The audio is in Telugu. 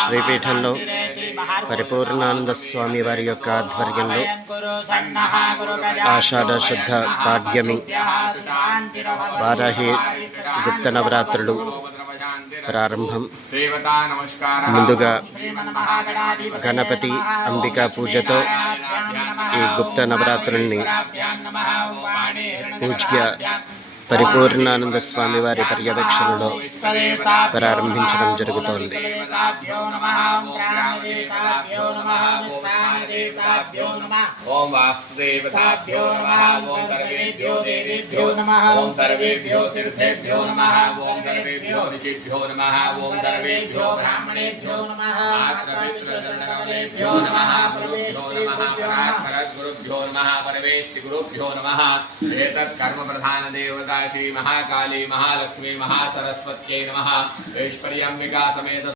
శ్రీపీఠంలో పరిపూర్ణానంద స్వామి వారి యొక్క ఆధ్వర్యంలో ఆషాఢ శుద్ధ పాడ్యమి వారాహి గుప్త నవరాత్రులు ప్రారంభం. ముందుగా గణపతి అంబికా పూజతో ఈ గుప్త నవరాత్రుల్ని పూజ్య పరిపూర్ణానంద స్వామి వారి పర్యవేక్షణలో ప్రారంభించడం జరుగుతోంది. ఓం వాస్తుదేవతాభ్యో నమః. ఓం సర్వేభ్యో దేవేభ్యో నమః. ఓం సర్వేభ్యో తీర్థేభ్యో నమః. ఓం సర్వేభ్యో ఋషిభ్యో నమః. ఓం సర్వేభ్యో బ్రాహ్మణేభ్యో నమః. ఆత్మవిత్రచరణకమలేభ్యో నమః. గురుభ్యో నమః. పరాత్పరద్గురుభ్యో నమః. పరమేష్టి గురుభ్యో నమః. ఏతత్ కర్మ ప్రధాన దేవత श्री महाकाली महालक्ष्मी महासरस्वत्यै नमः। ऐश्वर्याम्बिका समेत